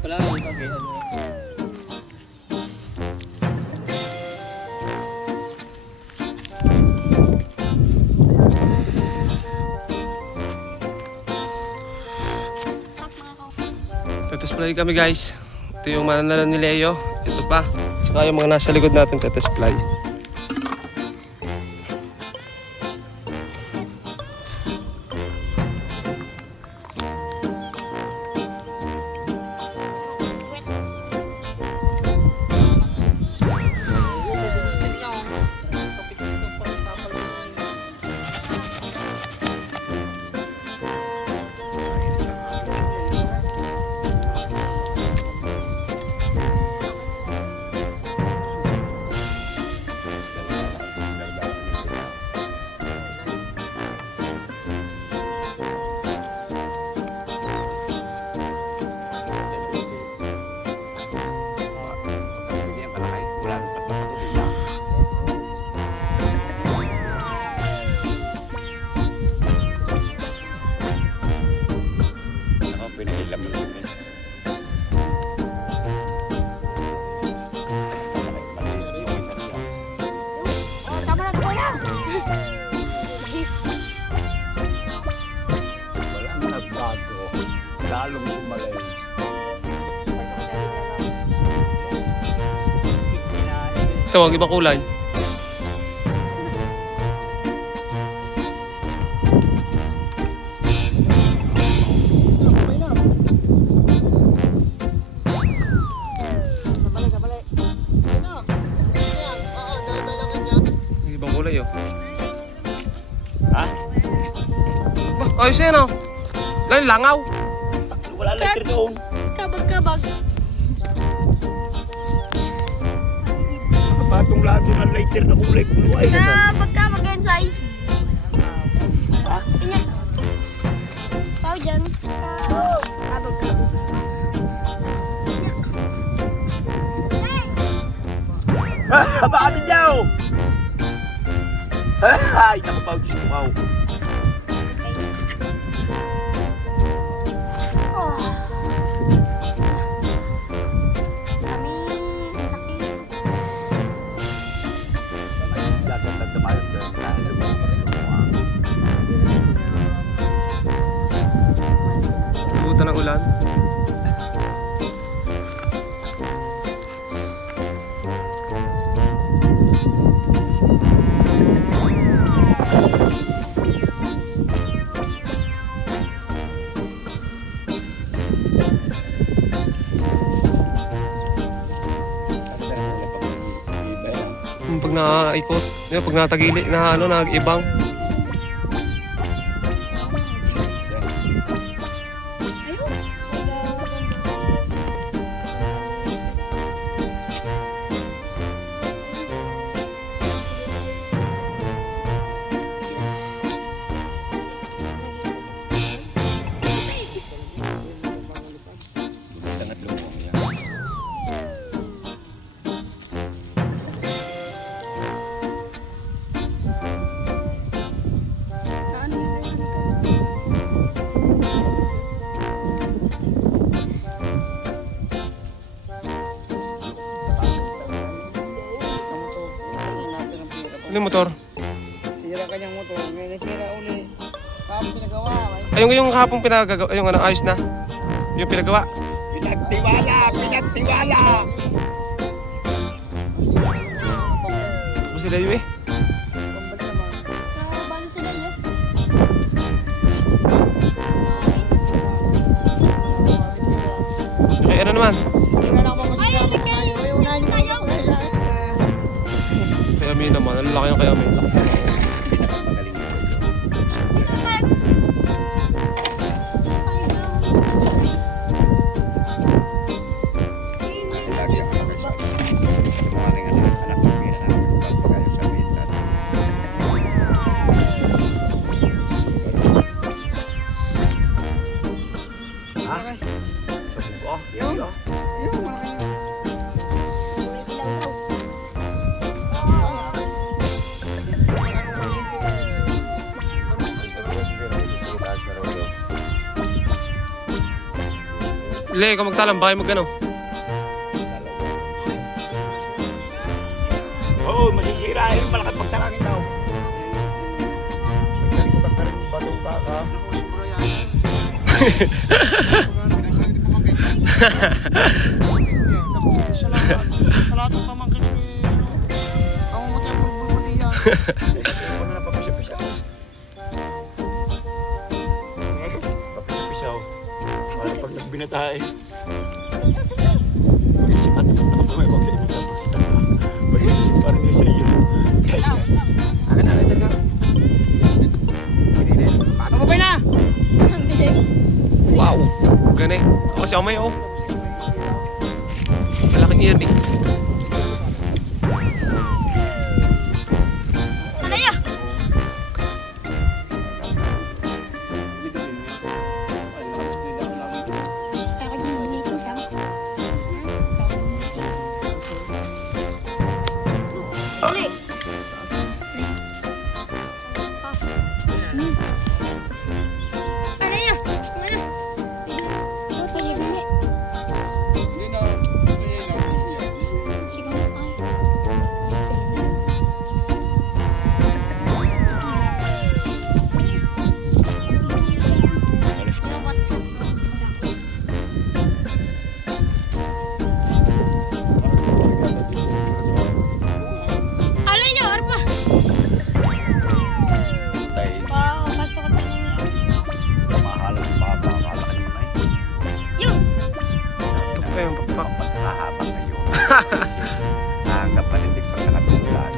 Wala nga yung pag Tetes-fly kami guys. Ito yung mananalan ni Leo. Ito pa. Saka yung mga nasa likod natin tetes-fly. Lalong umalay. Ito, wag ibang kulay. Ibang kulay oh. Ha? Ayos yan oh. Langaw. Wala lang doon. Kabag-kabag. Nakapatong lahat doon ang lighter na kulay puno ay nasan. Kabag-kabag yan, Sai. Ha? Inyak. Tao dyan. Kabag-kabag. Ah! Bakit niyaw? Ay! Naku pa, Diyos ko, wow. Buta ng ulan. Pag nakaikot, pag natagili na nag-ibang. Ano yung motor? Sira kanyang motor, may nasira uli. Kapag pinagawa, Ay, yung kahapong pinagagawa, yung ano, ayos na. Yung pinagawa. Pinagtiwala! Pinagtiwala! Tapos sila yun eh. pambalik naman. Nakabalo sila yun. Okay, ano naman? Hindi na ako Ay, masasama. kayo. Ay, unahin niyo Kayo. muna. Kaya Ami naman, ang laki yung kaya Ami. Pinakamagaling na ito. Kapag. Lagi ako nakasabi. Yung mga aking anak ko, pinanakot kayo sa mintan. Ha? Sa buko? Yung? Yung, malaki yun. Le, ikaw magtalambay, magano. Oo, masisira yun. Malaki pagtalangin daw. Pagtalikutan ka rin yung batong baka. Sa lahat ng pamangkin ko eh. Ako matay ang bulbul yan. Ano na papisa-pisa? Papisa-pisa oh. Parang pag nagbinatay. Mag-isip at may mag-isip tapos na. Mag-isip pa rin yun sa iyo. Akin na, ito ka. Paano mo ba na? Ang bilis. Wow. Gani. Ako si Omay, oh. Malaking ear, eh. Ano yan? Ako din binigay ko siya. Uli. Ano yan? Ano? Ito pa yung gani. Sige, ay. Space na. Oh, what's up? Alay niyo, ano pa? Wow, ba't ko kanina? Mahalang makalaki naman ay. Yun! Ito pa yung pakpak. Pagkakahabang kayo. Nanganggap pa rin din pagkakatulan.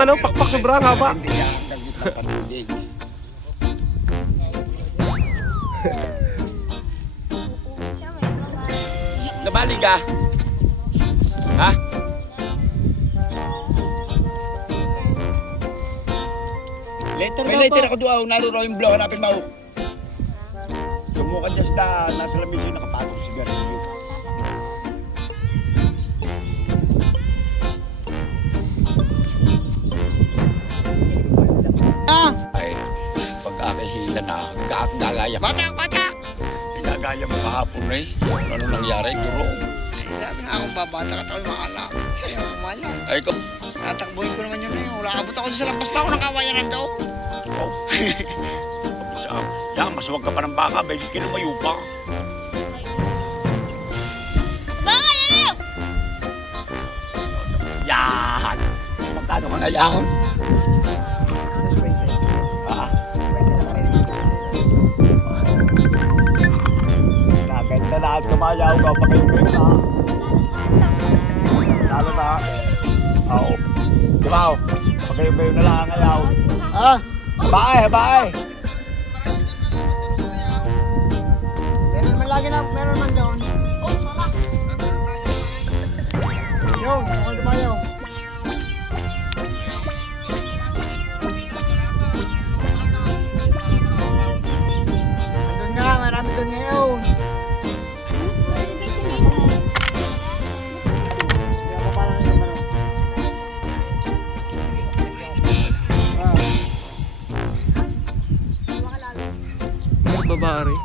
Ano, pakpak sobrang haba. Hindi yan naging pagkatulig. Nabali ka? Ha? Later May later ako doon. Naruro yung blow. Hanapin mo. Sumukad niya sa daan. Nasa lamis yung nakapatong sigarilyo. Ay, pag-akihila na. Gagaya mo. Bata! Gagaya mo kahapon na eh. Yung ano nangyari, turo. Sabi nga akong babata ka tayo makala. Ayaw, kumaya. Ay, ikaw. Tatakbuhin ko naman yun na yun. Wala abot ako sa lampas pa ako ng kawayaran daw. Ikaw. Yan, mas huwag ka pa ng baka. May kinumayo pa. Baka, yan yun! Yan! Magkano ka ngayon? Alas 20. Ah, 20 na kanina. naganda na at kumayaw ka pa kayo na. Lalo na. Oo. Diba? Pag kayo na lang ang ayaw. Ah! Bae, bae! Meron naman lagi na, meron naman doon. Oh, sala. Yo, ako dumayo. Andun nga, marami doon ngayon. Kaya pa parang yung ano. Ah. Babari.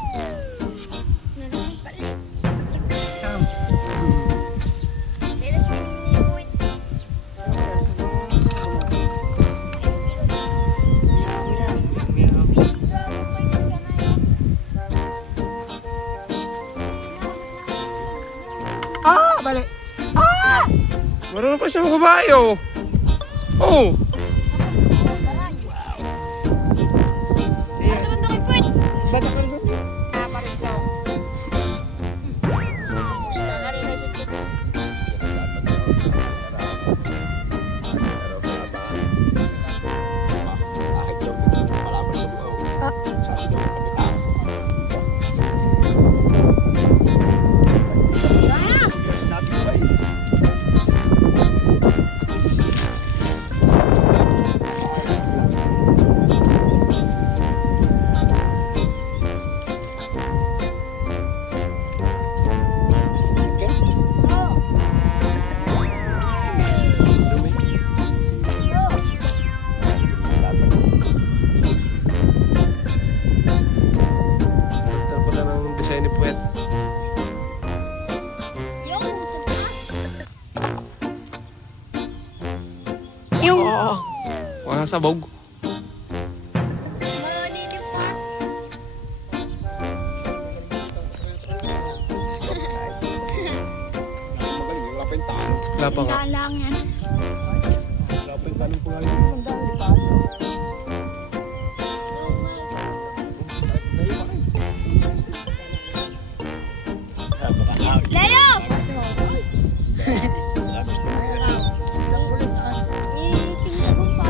Ah, bali. Marunong pa siya magbabae, oh. Oh. Ano naman doon kay Ba't ako doon? Ah, pares daw. Basta ka rin naisip ko. Sasabog. Manitip pa. Magaling, wala pa yung talo. Wala pa nga. Sandaan lang yan. Wala pa yung talo po ngayon. Leo! Itingnan ko pa.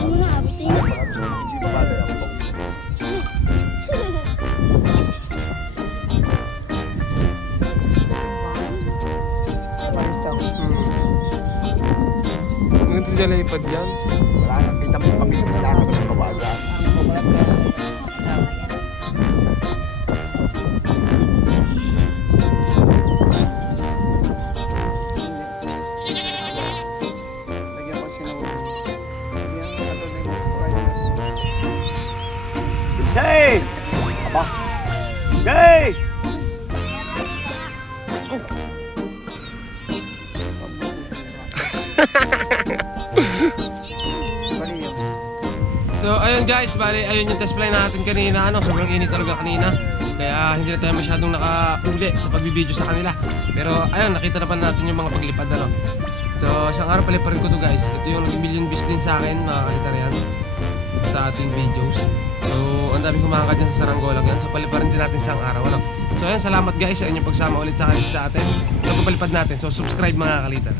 Ano na, abitin. Ganito dyan ipad yan. Wala nang kita mo kami sa malaki ng kawalan. Say! Aba! Gay! So ayun guys, bali ayun yung test fly natin kanina, ano, sobrang init talaga kanina. Kaya hindi na tayo masyadong nakauli sa pagbibideo sa kanila. Pero ayun, nakita na pa natin yung mga paglipad, ano. So isang araw paliparin ko to guys. Ito yung naging million views din sa akin, makakita na yan sa ating videos. So ang daming kumakakat dyan sa saranggolang yan. So paliparin din natin sa araw, ano. So ayun, salamat guys sa inyong pagsama ulit sa atin. Ito palipad natin. So subscribe mga kalitan.